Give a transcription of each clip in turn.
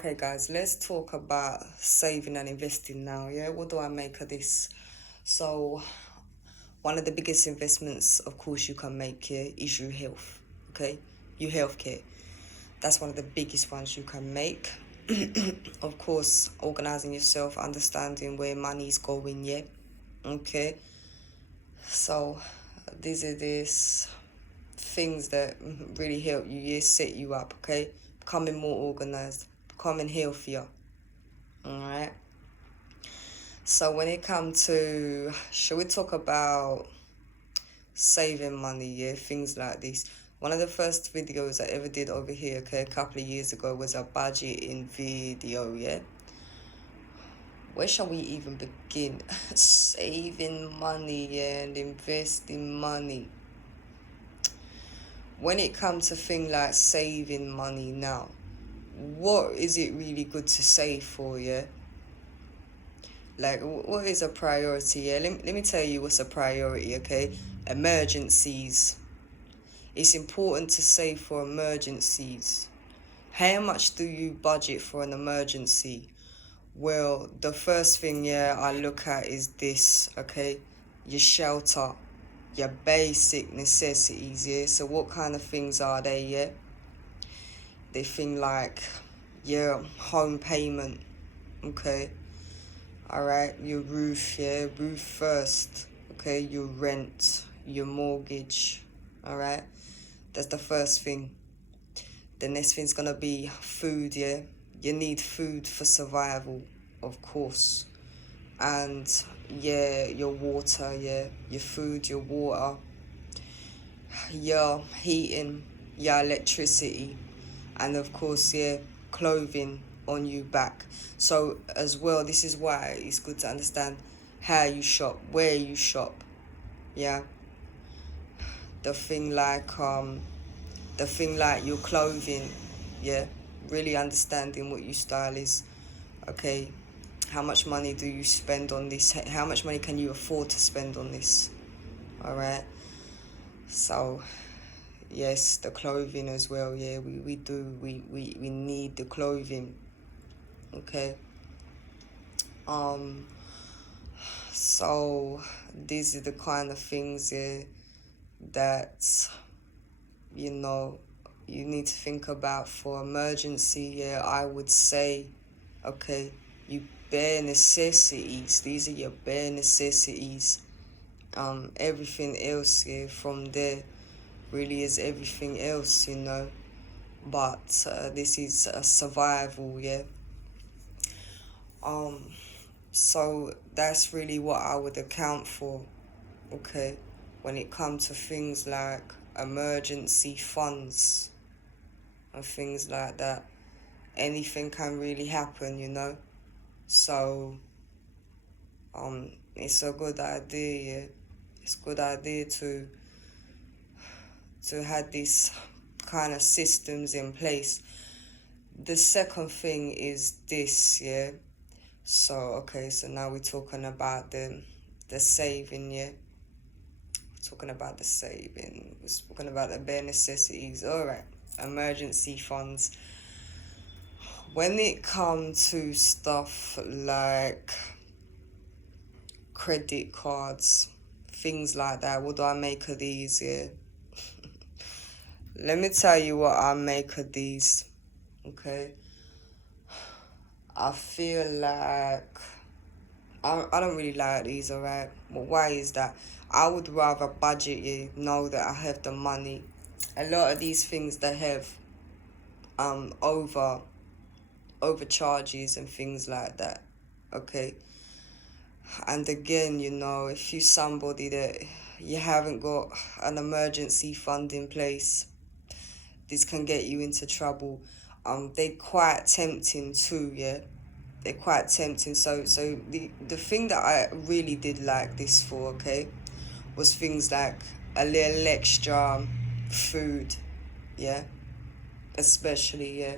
Okay guys, let's talk about saving and investing now. Yeah, what do I make of this? So one of the biggest investments of course you can make here is your health. Okay, your healthcare. That's one of the biggest ones you can make. Of course, organizing yourself, understanding where money is going. Yeah, okay. So these are these things that really help you. Yeah, set you up. Okay, becoming more organized, becoming healthier. All right. So when it comes to, should we talk about saving money, yeah, things like this. One of the first videos I ever did over here, okay, a couple of years ago was a budgeting video, yeah. Where shall we even begin? Saving money, yeah, and investing money. When it comes to things like saving money now, what is it really good to save for, yeah? Like, what is a priority? Yeah, let me tell you what's a priority, okay? Emergencies. It's important to save for emergencies. How much do you budget for an emergency? Well, the first thing, yeah, I look at is this, okay? Your shelter, your basic necessities, yeah? So what kind of things are they, yeah? They think like your home payment, okay? All right, your roof, yeah, roof first, okay, your rent, your mortgage, all right, that's the first thing. The next thing's gonna be food, yeah, you need food for survival, of course, and yeah, your water, yeah, your food, your water, your heating, your electricity, and of course, yeah, clothing on you back. So as well, this is why it's good to understand how you shop, where you shop, yeah. The thing like your clothing, yeah, really understanding what your style is, okay. How much money do you spend on this? How much money can you afford to spend on this? All right. So yes, the clothing as well, yeah, we need the clothing, okay. um so these are the kind of things, yeah, that you know you need to think about for emergency. Yeah, I would say, okay, you bare necessities, these are your bare necessities. Everything else, yeah, from there really is everything else, but this is a survival, yeah. um so that's really what I would account for, okay, when it comes to things like emergency funds and things like that. Anything can really happen, so it's a good idea, yeah. It's a good idea to have these kind of systems in place. The second thing is this, yeah. So okay, so now we're talking about the saving, yeah. Talking about the saving, we're talking about the bare necessities. All right, emergency funds. When it comes to stuff like credit cards, things like that, what do I make of these? Yeah, let me tell you what I make of these. Okay, I feel like I don't really like these, alright? But why is that? I would rather budget, you know that I have the money. A lot of these things they have overcharges and things like that. Okay. And again, if you somebody that you haven't got an emergency fund in place, this can get you into trouble. They're quite tempting too, yeah. They're quite tempting. So the thing that I really did like this for, okay, was things like a little extra food, yeah. Especially, yeah,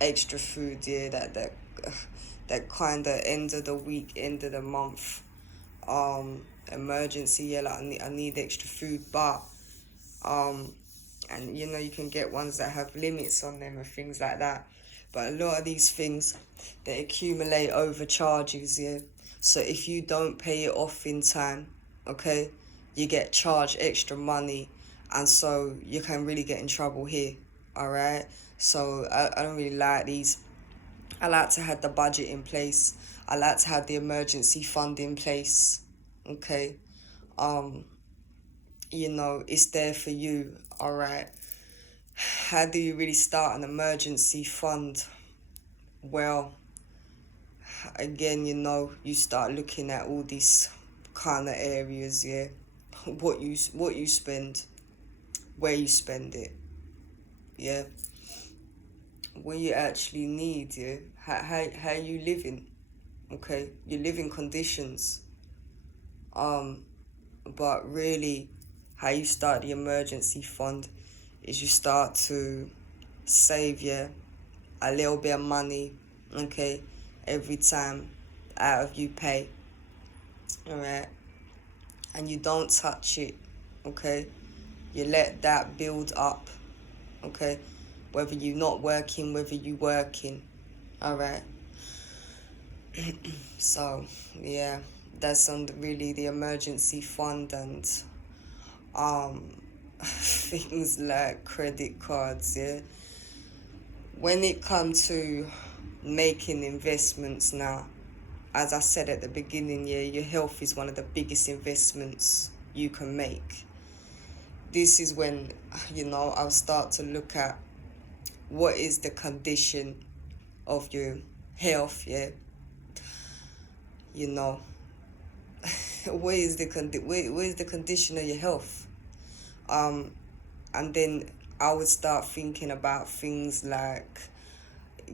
extra food, yeah, that kind of end of the week, end of the month, emergency, yeah, like I need extra food, but and you can get ones that have limits on them and things like that. But a lot of these things, they accumulate overcharges, yeah. So if you don't pay it off in time, okay, you get charged extra money, and so you can really get in trouble here, all right? So I don't really like these. I like to have the budget in place. I like to have the emergency fund in place, okay? Um, it's there for you, all right? How do you really start an emergency fund? Well, again, you start looking at all these kind of areas, yeah. What you spend, where you spend it, yeah. What you actually need, yeah. How you living, okay? Your living conditions. But really, how you start the emergency fund is you start to save, yeah, a little bit of money, okay, every time out of you pay, all right, and you don't touch it, okay. You let that build up, okay, whether you're not working, whether you working, all right. So yeah, that's on really the emergency fund. And things like credit cards, yeah. When it comes to making investments now, as I said at the beginning, yeah, your health is one of the biggest investments you can make. This is when, I'll start to look at what is the condition of your health, yeah. What is the condition of your health? And then I would start thinking about things like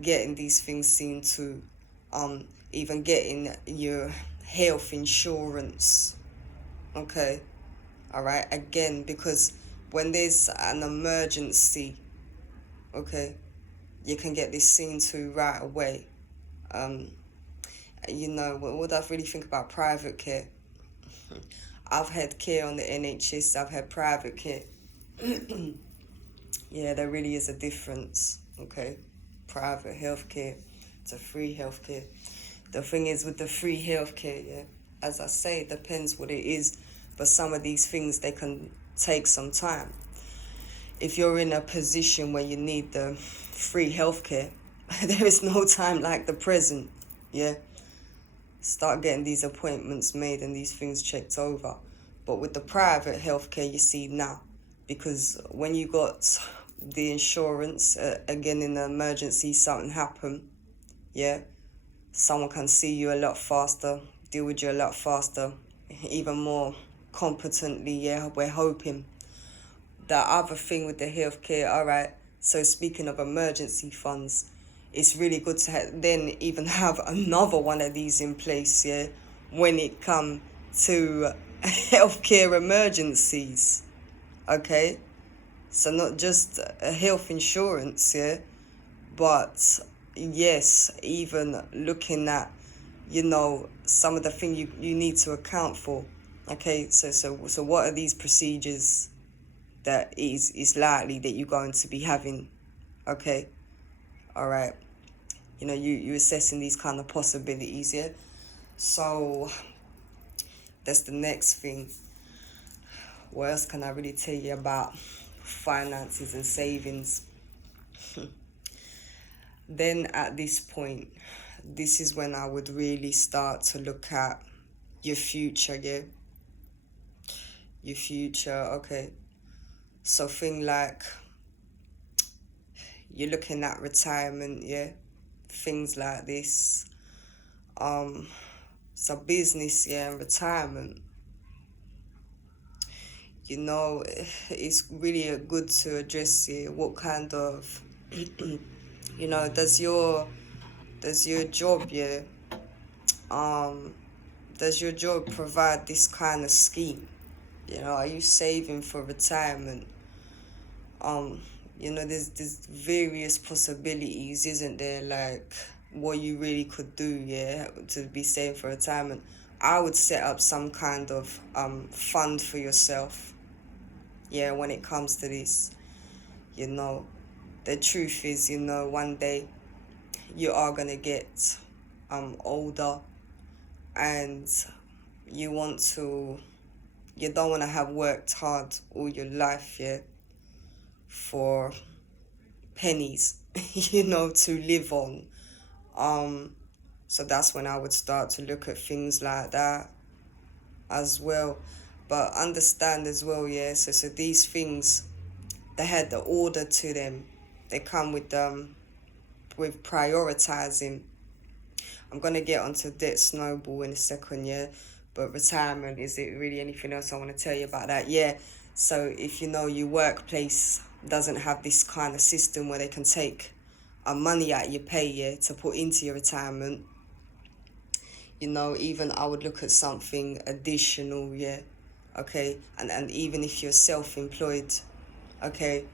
getting these things seen to, even getting your health insurance, okay, all right, again, because when there's an emergency, okay, you can get this seen to right away. What I really think about private care. I've had care on the NHS, I've had private care. Yeah, there really is a difference, okay? Private healthcare to free healthcare. The thing is with the free healthcare, yeah, as I say, it depends what it is, but some of these things, they can take some time. If you're in a position where you need the free healthcare, there is no time like the present, yeah? Start getting these appointments made and these things checked over. But with the private healthcare, you see now, because when you got the insurance, again, in an emergency, something happen, yeah, someone can see you a lot faster, deal with you a lot faster, even more competently, yeah. We're hoping. The other thing with the healthcare, all right, so speaking of emergency funds, it's really good to then even have another one of these in place, yeah, when it comes to healthcare emergencies, okay? So not just a health insurance, yeah, but yes, even looking at, some of the things you need to account for, okay? So what are these procedures that is likely that you're going to be having, okay? All right. You assessing these kind of possibilities, yeah? So that's the next thing. What else can I really tell you about finances and savings? Then at this point, this is when I would really start to look at your future, yeah? Your future, okay. So thing like, you're looking at retirement, yeah? Things like this. So business, yeah, and retirement. It's really good to address what kind of, does your job, yeah, does your job provide this kind of scheme? Are you saving for retirement? There's various possibilities, isn't there? Like what you really could do, yeah, to be saving for retirement. I would set up some kind of fund for yourself. Yeah, when it comes to this, the truth is, one day you are gonna get older, and you want to, you don't want to have worked hard all your life, yeah, for pennies, to live on. So that's when I would start to look at things like that as well. But understand as well, yeah, so these things, they had the order to them. They come with prioritizing. I'm gonna get onto debt snowball in a second, yeah. But retirement, is it really anything else I want to tell you about that? Yeah. So if your workplace doesn't have this kind of system where they can take money out of your pay, yeah, to put into your retirement, even I would look at something additional, yeah. Okay. And even if you're self-employed, okay,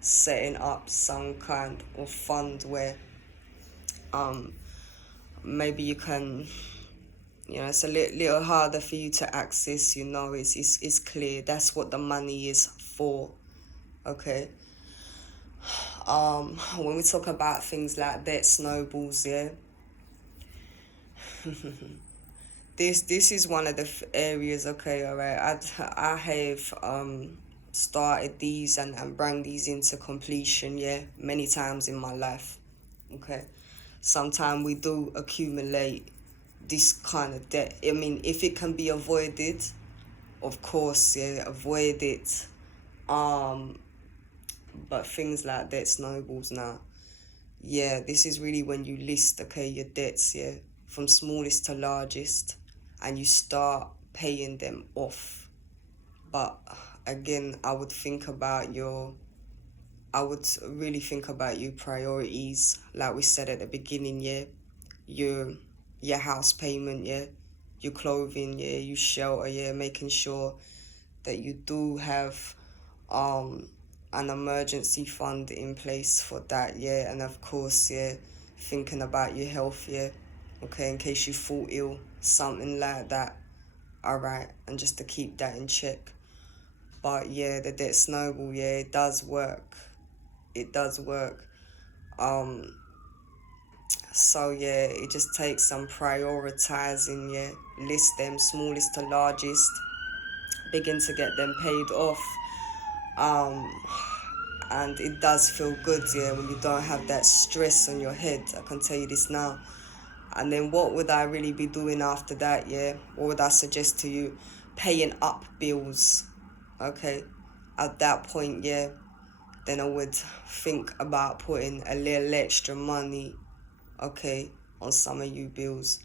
setting up some kind of fund where maybe you can, it's a little harder for you to access, it's clear that's what the money is for. Okay. When we talk about things like debt snowballs, yeah, this is one of the areas, okay, all right, I have started these and bring these into completion, yeah, many times in my life. Okay. Sometimes we do accumulate this kind of debt. I mean, if it can be avoided, of course, yeah, avoid it. But things like debt snowballs now. Yeah, this is really when you list, okay, your debts, yeah, from smallest to largest, and you start paying them off. But again, I would really think about your priorities, like we said at the beginning, yeah. Your house payment, yeah, your clothing, yeah, your shelter, yeah, making sure that you do have an emergency fund in place for that, yeah. And of course, yeah, thinking about your health, yeah, okay, in case you fall ill, something like that, all right, and just to keep that in check. But yeah, the debt snowball, yeah, it does work. So yeah, it just takes some prioritizing, yeah. List them smallest to largest, begin to get them paid off. And it does feel good, yeah, when you don't have that stress on your head. I can tell you this now. And then what would I really be doing after that, yeah? What would I suggest to you? Paying up bills, okay? At that point, yeah, then I would think about putting a little extra money, okay, on some of you bills,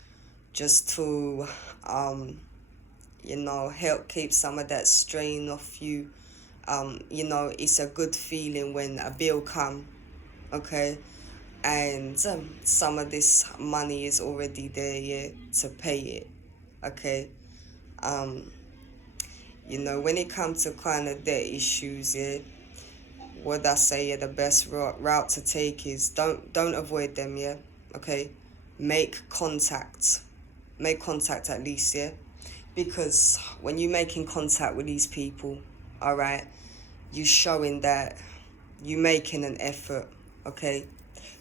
just to help keep some of that strain off you. It's a good feeling when a bill come, okay, and some of this money is already there, yeah, to pay it, okay. When it comes to kind of debt issues, yeah, what I say, yeah, the best route to take is don't avoid them, yeah, okay. Make contact at least, yeah, because when you're making contact with these people, all right, you showing that you making an effort, okay,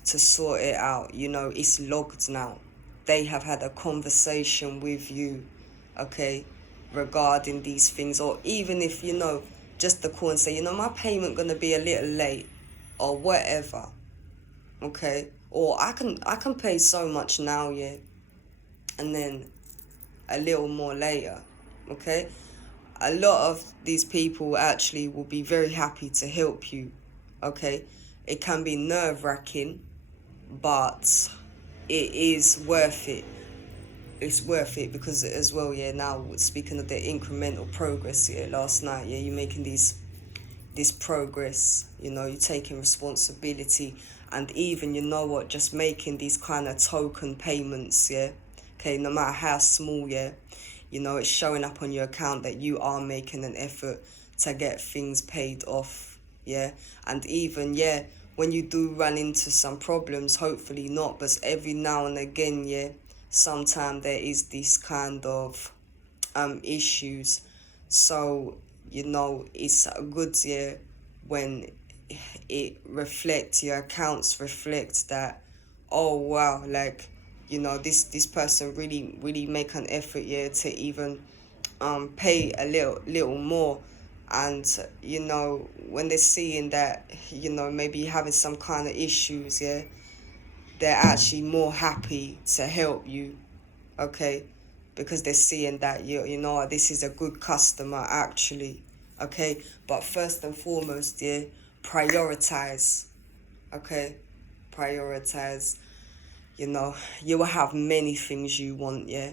to sort it out. It's logged now. They have had a conversation with you, okay, regarding these things. Or even if just the call and say, my payment gonna be a little late or whatever, okay, or I can pay so much now, yeah, and then a little more later, okay. A lot of these people actually will be very happy to help you, okay. It can be nerve-wracking, but it is worth it. It's worth it because as well, yeah, now speaking of the incremental progress, yeah, last night, yeah, you're making this progress, you're taking responsibility, and even, just making these kind of token payments, yeah, okay, no matter how small, yeah, it's showing up on your account that you are making an effort to get things paid off, yeah. And even, yeah, when you do run into some problems, hopefully not, but every now and again, yeah, sometimes there is this kind of issues. So, it's good, yeah, when your accounts reflect that, oh wow, like, this person really make an effort, yeah, to even pay a little more. And when they're seeing that, maybe you're having some kind of issues, yeah, they're actually more happy to help you, okay, because they're seeing that this is a good customer actually, okay. But first and foremost, yeah, prioritize, okay, prioritize. You will have many things you want, yeah,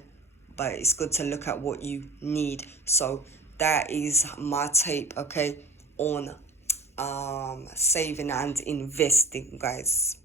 but it's good to look at what you need. So that is my tape, okay, on saving and investing, guys.